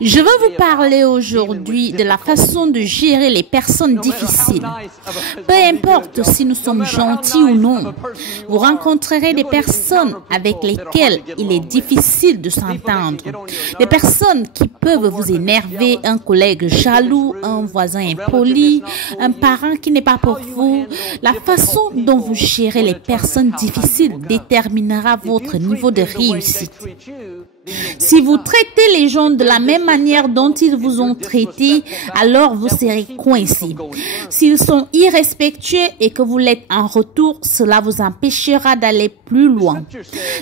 Je veux vous parler aujourd'hui de la façon de gérer les personnes difficiles. Peu importe si nous sommes gentils ou non, vous rencontrerez des personnes avec lesquelles il est difficile de s'entendre. Des personnes qui peuvent vous énerver, un collègue jaloux, un voisin impoli, un parent qui n'est pas pour vous. La façon dont vous gérez les personnes difficiles déterminera votre niveau de réussite. Si vous traitez les gens de la même manière dont ils vous ont traité, alors vous serez coincé. S'ils sont irrespectueux et que vous l'êtes en retour, cela vous empêchera d'aller plus loin.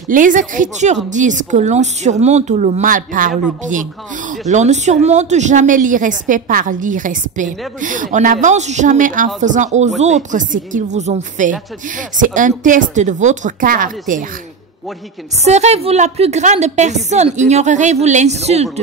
Les Écritures disent que l'on surmonte le mal par le bien. L'on ne surmonte jamais l'irrespect par l'irrespect. On n'avance jamais en faisant aux autres ce qu'ils vous ont fait. C'est un test de votre caractère. Serez-vous la plus grande personne, ignorerez-vous l'insulte,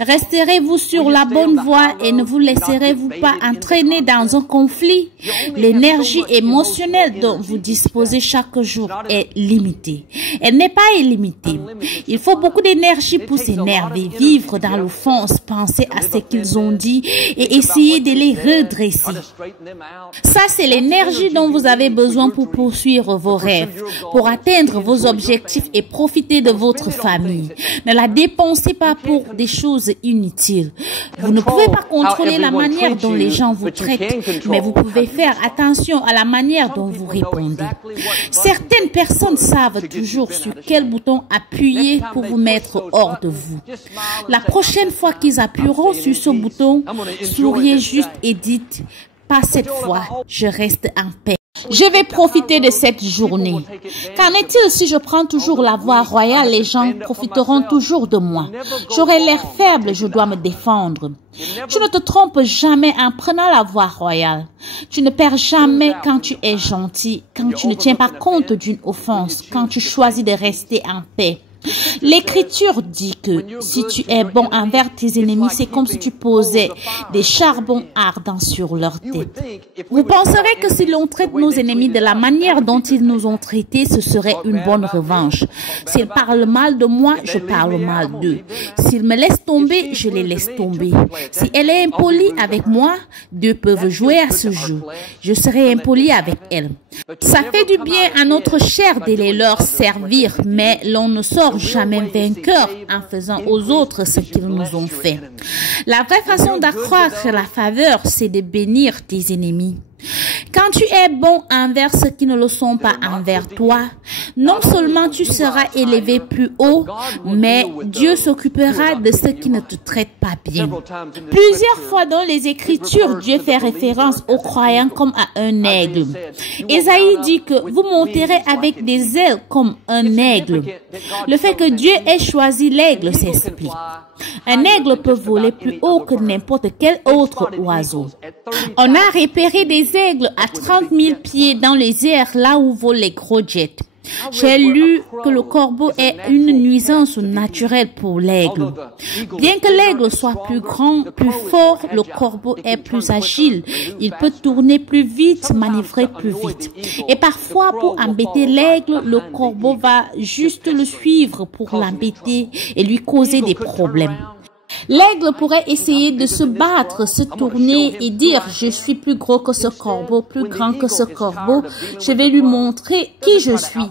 resterez-vous sur la bonne voie et ne vous laisserez-vous pas entraîner dans un conflit? L'énergie émotionnelle dont vous disposez chaque jour est limitée. Elle n'est pas illimitée. Il faut beaucoup d'énergie pour s'énerver, vivre dans l'offense, penser à ce qu'ils ont dit et essayer de les redresser. Ça, c'est l'énergie dont vous avez besoin pour poursuivre vos rêves, pour atteindre vos objectifs et profiter de votre famille. Ne la dépensez pas pour des choses inutiles. Vous ne pouvez pas contrôler la manière dont les gens vous traitent, mais vous pouvez faire attention à la manière dont vous répondez. Certaines personnes savent toujours sur quel bouton appuyer pour vous mettre hors de vous. La prochaine fois qu'ils appuieront sur ce bouton, souriez juste et dites « Pas cette fois, je reste en paix ». Je vais profiter de cette journée. Qu'en est-il si je prends toujours la voie royale, les gens profiteront toujours de moi. J'aurai l'air faible, je dois me défendre. Tu ne te trompes jamais en prenant la voie royale. Tu ne perds jamais quand tu es gentil, quand tu ne tiens pas compte d'une offense, quand tu choisis de rester en paix. L'Écriture dit que si tu es bon envers tes ennemis, c'est comme si tu posais des charbons ardents sur leur tête. Vous penserez que si l'on traite nos ennemis de la manière dont ils nous ont traités, ce serait une bonne revanche. S'ils parlent mal de moi, je parle mal d'eux. S'ils me laissent tomber, je les laisse tomber. Si elle est impolie avec moi, deux peuvent jouer à ce jeu. Je serai impolie avec elle. Ça fait du bien à notre chair de les leur servir, mais l'on ne sort jamais vainqueur en faisant aux autres ce qu'ils nous ont fait. La vraie façon d'accroître la faveur, c'est de bénir tes ennemis. Quand tu es bon envers ceux qui ne le sont pas envers toi, non seulement tu seras élevé plus haut, mais Dieu s'occupera de ceux qui ne te traitent pas bien. Plusieurs fois dans les Écritures, Dieu fait référence aux croyants comme à un aigle. Ésaïe dit que vous monterez avec des ailes comme un aigle. Le fait que Dieu ait choisi l'aigle s'explique. Un aigle peut voler plus haut que n'importe quel autre oiseau. On a repéré des aigles à 30 000 pieds dans les airs là où volent les gros jets. J'ai lu que le corbeau est une nuisance naturelle pour l'aigle. Bien que l'aigle soit plus grand, plus fort, le corbeau est plus agile. Il peut tourner plus vite, manœuvrer plus vite. Et parfois, pour embêter l'aigle, le corbeau va juste le suivre pour l'embêter et lui causer des problèmes. L'aigle pourrait essayer de se battre, se tourner et dire « Je suis plus gros que ce corbeau, plus grand que ce corbeau, je vais lui montrer qui je suis. »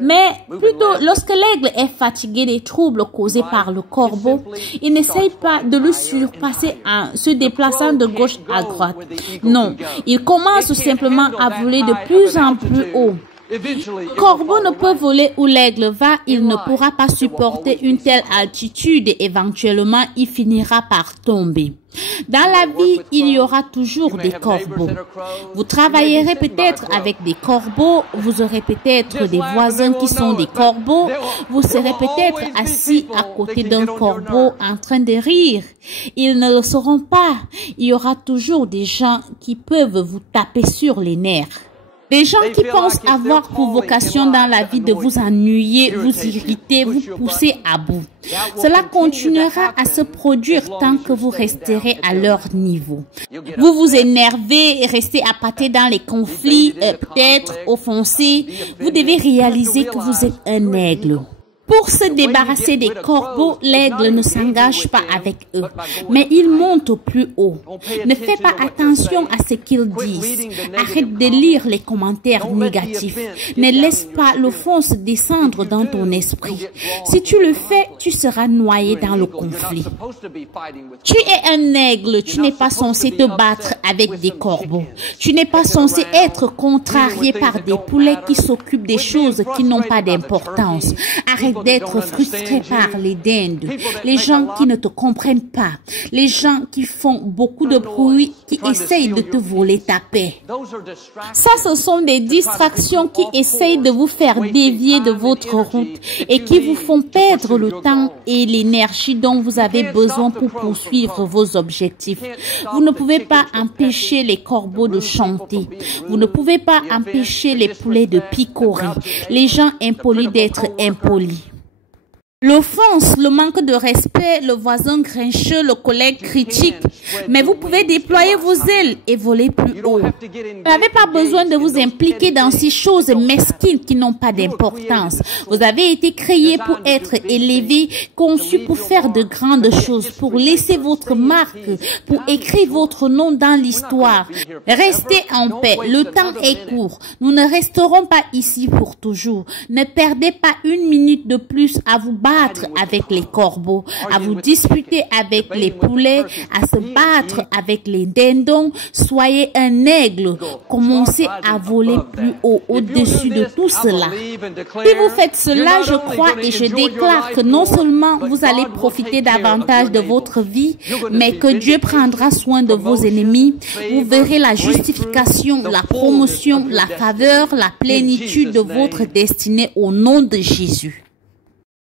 Mais plutôt, lorsque l'aigle est fatigué des troubles causés par le corbeau, il n'essaye pas de le surpasser en se déplaçant de gauche à droite. Non, il commence simplement à voler de plus en plus haut. Le corbeau ne peut voler où l'aigle va, il ne pourra pas supporter une telle altitude et éventuellement il finira par tomber. Dans la vie, il y aura toujours des corbeaux. Vous travaillerez peut-être avec des corbeaux, vous aurez peut-être des voisins qui sont des corbeaux, vous serez peut-être assis à côté d'un corbeau en train de rire. Ils ne le sauront pas. Il y aura toujours des gens qui peuvent vous taper sur les nerfs. Des gens qui pensent avoir pour vocation dans la vie de vous ennuyer, vous irriter, vous pousser à bout. Cela continuera à se produire tant que vous resterez à leur niveau. Vous vous énervez, restez appâté dans les conflits, peut-être offensé. Vous devez réaliser que vous êtes un aigle. Pour se débarrasser des corbeaux, l'aigle ne s'engage pas avec eux, mais il monte au plus haut. Ne fais pas attention à ce qu'ils disent. Arrête de lire les commentaires négatifs. Ne laisse pas l'offense descendre dans ton esprit. Si tu le fais, tu seras noyé dans le conflit. Tu es un aigle, tu n'es pas censé te battre avec des corbeaux. Tu n'es pas censé être contrarié par des poulets qui s'occupent des choses qui n'ont pas d'importance. Arrête d'être frustré par les dindes, les gens qui ne te comprennent pas, les gens qui font beaucoup de bruit, qui essayent de te voler ta paix. Ça, ce sont des distractions qui essayent de vous faire dévier de votre route et qui vous font perdre le temps et l'énergie dont vous avez besoin pour poursuivre vos objectifs. Vous ne pouvez pas empêcher les corbeaux de chanter. Vous ne pouvez pas empêcher les poulets de picorer, les gens impolis d'être impolis. L'offense, le manque de respect, le voisin grincheux, le collègue critique. Mais vous pouvez déployer vos ailes et voler plus haut. Vous n'avez pas besoin de vous impliquer dans ces choses mesquines qui n'ont pas d'importance. Vous avez été créé pour être élevé, conçu pour faire de grandes choses, pour laisser votre marque, pour écrire votre nom dans l'histoire. Restez en paix, le temps est court. Nous ne resterons pas ici pour toujours. Ne perdez pas une minute de plus à vous battre avec les corbeaux, à vous disputer avec les poulets, à se battre avec les dindons. Soyez un aigle. Commencez à voler plus haut, au-dessus de tout cela. Si vous faites cela, je crois et je déclare que non seulement vous allez profiter davantage de votre vie, mais que Dieu prendra soin de vos ennemis. Vous verrez la justification, la promotion, la faveur, la plénitude de votre destinée au nom de Jésus.